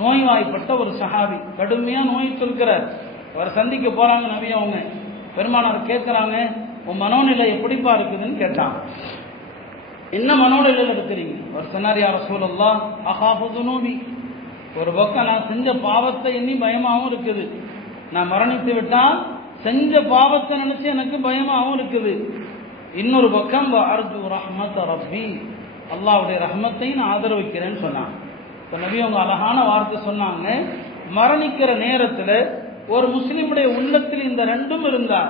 நோய்வாய்ப்பட்ட ஒரு சஹாபி. கடுமையா நோயிட்டு இருக்கிறார் அவரை சந்திக்க போறாங்க நபி அவங்க. பெருமானார் கேட்கறாங்க உன் மனோநிலை எப்படிப்பா இருக்குதுன்னு கேட்டான். என்ன மனோநிலையில் இருக்கிறீங்க அவர் சொன்னார் யார சூழல்லா அகாபு நோபி ஒரு பக்கம் நான் செஞ்ச பாவத்தை எண்ணி பயமாகவும் இருக்குது. நான் மரணித்து விட்டால் செஞ்ச பாவத்தை நினைச்சு எனக்கு பயமாகவும் இருக்குது. இன்னொரு பக்கம் அர்ஜு ரஹ்மத் ரப்பி. அல்லாவுடைய ரஹ்மத்தை நான் ஆதரவிக்கிறேன்னு சொன்னான். இப்போ நபி அவங்க அழகான வார்த்தை சொன்னாங்க. மரணிக்கிற நேரத்தில் ஒரு முஸ்லீமுடைய உள்ளத்தில் இந்த ரெண்டும் இருந்தா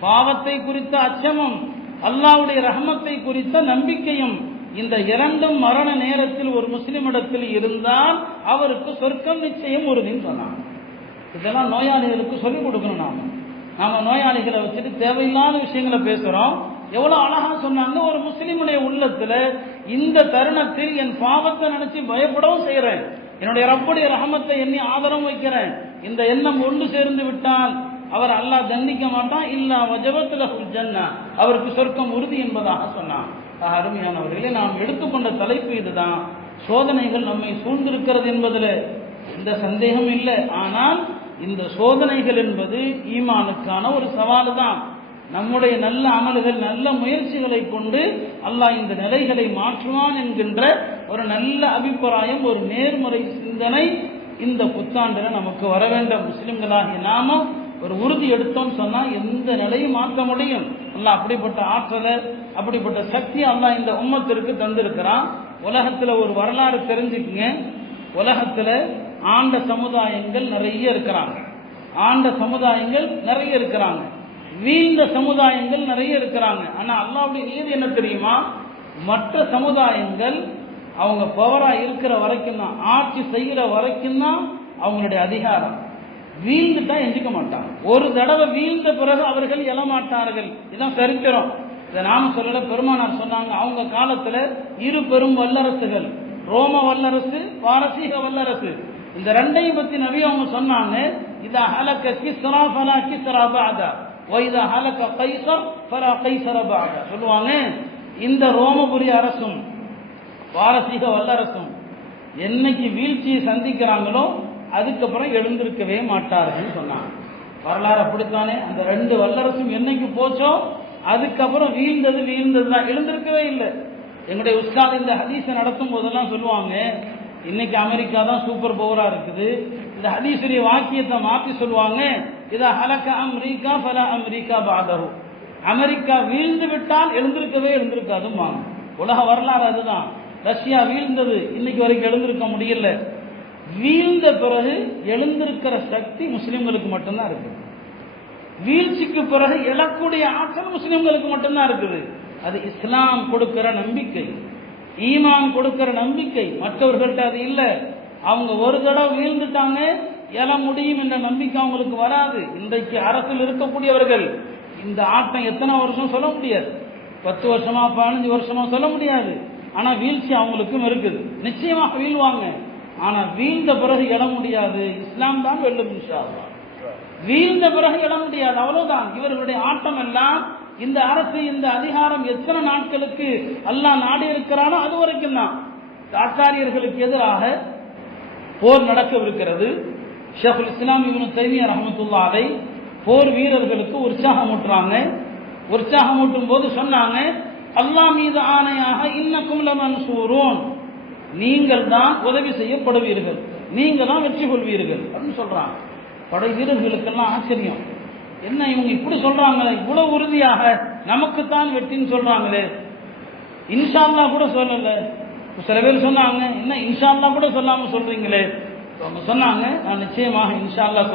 பாவத்தை குறித்த அச்சமும் அல்லாவுடைய ரஹமத்தை குறித்த நம்பிக்கையும் இந்த இரண்டும் மரண நேரத்தில் ஒரு முஸ்லிமிடத்தில் இருந்தால் அவருக்கு சொர்க்கம் நிச்சயம் உறுதின்னு சொன்னாங்க. இதெல்லாம் நோயாளிகளுக்கு சொல்லிக் கொடுக்கணும் நாம. நாம நோயாளிகளை வச்சுட்டு தேவையில்லாத விஷயங்களை பேசுறோம். எவ்வளவு அழகா சொன்னாங்க ஒரு முஸ்லிமுடைய உள்ளத்துல இந்த தருணத்தில் என் பாவத்தை நினைச்சு பயப்படவும் செய்யறேன் என்னுடைய ரப்புடைய ரஹமத்தை எண்ணி ஆதரவும் வைக்கிறேன். இந்த எண்ணம் ஒன்று சேர்ந்து விட்டால் அவர் அல்லாஹ் தண்டிக்க மாட்டான். இல்லா வஜபத்துல ஜன்னா. அவருக்கு சொர்க்கம் உறுதி என்பதாக சொன்னான். அருமையானவர்களே நாம் எடுத்துக்கொண்ட தலைப்பு இதுதான். சோதனைகள் நம்மை சூழ்ந்திருக்கிறது என்பதில் எந்த சந்தேகம் இல்லை. ஆனால் இந்த சோதனைகள் என்பது ஈமானுக்கான ஒரு சவால் தான் நம்முடைய நல்ல அமல்கள் நல்ல முயற்சிகளை கொண்டு அல்லாஹ் இந்த நிலைகளை மாற்றுவான் என்கின்ற ஒரு நல்ல அபிப்பிராயம் ஒரு நேர்முறை சிந்தனை இந்த புத்தாண்டில் நமக்கு வர வேண்டும். முஸ்லிம்களாகிய நாம ஒரு உறுதி எடுத்தோம் சொன்னால் எந்த நிலையும் மாற்ற முடியும். அல்லாஹ் அப்படிப்பட்ட ஆற்றலை அப்படிப்பட்ட சக்தி அல்லாஹ் இந்த உம்மத்திற்கு தந்திருக்கிறான். உலகத்தில் ஒரு வரலாறு தெரிஞ்சுக்குங்க. உலகத்தில் ஆண்ட சமுதாயங்கள் நிறைய இருக்கிறாங்க. ஆண்ட சமுதாயங்கள் நிறைய இருக்கிறாங்க. வீழ்ந்த சமுதாயங்கள் நிறைய இருக்கிறாங்க. ஆனால் அல்லாவுடைய நீதி என்ன தெரியுமா? மற்ற சமுதாயங்கள் அவங்க பவராக இருக்கிற வரைக்கும் தான் ஆட்சி செய்கிற வரைக்கும் தான் அவங்களுடைய அதிகாரம். வீழ்ந்துட்டா எஞ்சிக்க மாட்டாங்க. ஒரு தடவை வீழ்ந்த பிறகு அவர்கள் எழமாட்டார்கள். இதுதான் சரித்திரம். இதை நாம சொல்லல பெருமானார் சொன்னாங்க அவங்க காலத்துல இரு பெரும் வல்லரசுகள். ரோம வல்லரசு பாரசீக வல்லரசு. இந்த ரெண்டையும் பத்தி நபி அவங்க சொன்னாங்க இதா ஹலக்க கிஸ்ரா ஃபலா கிஸ்ரா பாதா வைதா ஹலக்க கைசர் ஃபலா சொல்லுவாங்க இந்த ரோமபுரி அரசும் பாரசீக வல்லரசும் என்னைக்கு வீழ்ச்சியை சந்திக்கிறாங்களோ அதுக்கப்புறம் எழுந்திருக்கவே மாட்டார்கள் சொன்னாங்க. வரலாறு அப்படித்தானே? அந்த ரெண்டு வல்லரசும் என்னைக்கு போச்சோ அதுக்கப்புறம் வீழ்ந்தது வீழ்ந்தது தான். எழுந்திருக்கவே இல்லை. எங்களுடைய உஸ்தாத் இந்த ஹதீஸை நடத்தும் போதெல்லாம் சொல்லுவாங்க இன்னைக்கு அமெரிக்கா தான் சூப்பர் பவரா இருக்குது. இந்த ஹதீஸுடைய வாக்கியத்தை மாற்றி சொல்லுவாங்க இதா ஹலக்க அமெரிக்கா பல அமெரிக்கா பாதரு அமெரிக்கா வீழ்ந்து விட்டால் எழுந்திருக்கவே எழுந்திருக்காதும் வாங்க உலக வரலாறு அதுதான். ரஷ்யா வீழ்ந்தது. இன்னைக்கு வரைக்கும் எழுந்திருக்க முடியல. வீழ்ந்த பிறகு எழுந்திருக்கிற சக்தி முஸ்லிம்களுக்கு மட்டும்தான் இருக்குது. வீழ்ச்சிக்கு பிறகு எழக்கூடிய ஆற்றல் முஸ்லிம்களுக்கு மட்டும்தான் இருக்குது. அது இஸ்லாம் கொடுக்கிற நம்பிக்கை. ஈமான் கொடுக்கிற நம்பிக்கை. மற்றவர்கள்ட்ட அது இல்லை. அவங்க ஒரு தடவை வீழ்ந்துட்டாங்க எழ முடியும் என்ற நம்பிக்கை அவங்களுக்கு வராது. இன்றைக்கு அரசில் இருக்கக்கூடியவர்கள் இந்த ஆட்டம் எத்தனை வருஷம் சொல்ல முடியாது. பத்து வருஷமா பதினஞ்சு வருஷமா சொல்ல முடியாது. ஆனால் வீழ்ச்சி அவங்களுக்கும் இருக்குது. நிச்சயமாக வீழ்வாங்க. ஆனால் வீழ்ந்த பிறகு எழ முடியாது. இஸ்லாம் தான் வெல்லும் இன்ஷா வீழ்ந்த பிறகு எழ முடியாது. அவ்வளவுதான். இவர்களுடைய ஆட்டம் எல்லாம் இந்த அரசு இந்த அதிகாரம் எத்தனை நாட்களுக்கு அல்லாஹ் நாடி இருக்கிறானோ அது வரைக்கும் தான். ஆச்சாரியர்களுக்கு எதிராக போர் நடக்கவிருக்கிறது. ஷேகுல் இஸ்லாம் இவனு தைமியா ரஹமத்துல்லா அதை போர் வீரர்களுக்கு உற்சாகம் ஊட்டுறாங்க. உற்சாகம் ஊட்டும் போது சொன்னாங்க அல்லாஹ் மீது ஆணையாக இன்னக்கும் லமன்சூரூன். நீங்கள் தான் உதவி செய்யப்படுவீர்கள். நீங்க தான் வெற்றி கொள்வீர்கள். அப்படின்னு சொல்றாங்க. படை வீரர்களுக்கெல்லாம் ஆச்சரியம். என்ன இவங்க இப்படி சொல்றாங்களே? இவ்வளவு உறுதியாக நமக்குத்தான் வெற்றின்னு சொல்றாங்களே. இன்ஷால்லா கூட சொல்லலை. சில பேர் சொன்னாங்க என்ன இன்ஷால்லா கூட சொல்லாம சொல்றீங்களே? அவங்க சொன்னாங்க நான் நிச்சயமாக இன்ஷா அல்லாஹ்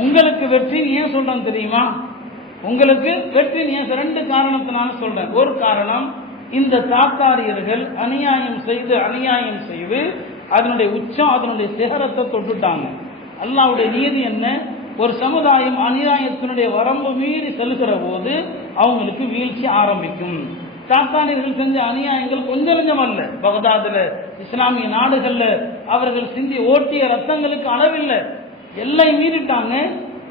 உங்களுக்கு வெற்றின்னு ஏன் சொல்றேன் தெரியுமா? உங்களுக்கு வெற்றி ஏன் ரெண்டு காரணத்தினால சொல்றேன். ஒரு காரணம் இந்த தாத்தாரியர்கள் அநியாயம் செய்து அநியாயம் செய்து அதனுடைய உச்சம் அதனுடைய சிகரத்தை தொட்டுட்டாங்க. அல்லாவுடைய நீதி என்ன? ஒரு சமுதாயம் அநியாயத்தினுடைய வரம்பு மீறி செல்கிற போது அவங்களுக்கு வீழ்ச்சி ஆரம்பிக்கும். சாத்தானியர்கள் செஞ்ச அநியாயங்கள் கொஞ்சம் கொஞ்சம் அல்ல. பகதாதுல இஸ்லாமிய நாடுகள்ல அவர்கள் சிந்தி ஓட்டிய ரத்தங்களுக்கு அளவில்லை. எல்லை மீறிட்டாங்க.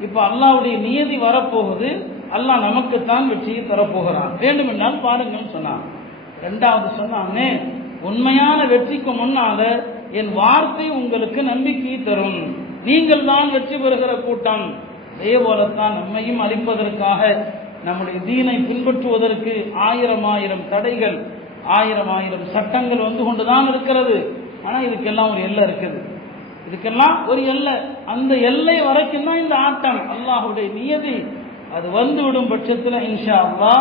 இப்ப அல்லாவுடைய நியதி வரப்போகுது. அல்லாஹ் நமக்குத்தான் வெற்றியை தரப்போகிறான். வேண்டுமென்றால் பாருங்கள்னு சொன்னாங்க ரெண்டாவது சொன்னானே உண்மையான வெற்றிக்கு முன்னால என் வார்த்தை உங்களுக்கு நம்பிக்கையை தரும். நீங்கள் தான் வெற்றி பெறுகிற கூட்டம். அதே போலத்தான் நம்மையும் அழிப்பதற்காக நம்முடைய தீனை பின்பற்றுவதற்கு ஆயிரம் ஆயிரம் தடைகள் ஆயிரம் ஆயிரம் சட்டங்கள் வந்து கொண்டுதான் இருக்கிறது. ஆனால் இதுக்கெல்லாம் ஒரு எல்லை இருக்குது. இதுக்கெல்லாம் ஒரு எல்லை. அந்த எல்லை வரைக்கும் தான் இந்த ஆட்டம். அல்லாஹுடைய நியதி. அது வந்து விடும் பட்சத்தில் இன்ஷா அல்லா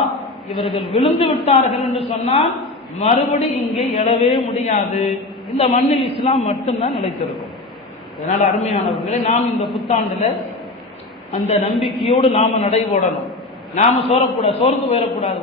இவர்கள் விழுந்து விட்டார்கள் என்று சொன்னால் மறுபடி இங்கே எழவே முடியாது. இந்த மண்ணில் இஸ்லாம் மட்டும்தான் நிலைத்திருக்கும். அதனால் அருமையானவர்களே நாம் இந்த புத்தாண்டில் அந்த நம்பிக்கையோடு நாம நடைபோடணும் நாம சோரக்கூடாது சோர்ந்து போயிடக்கூடாது.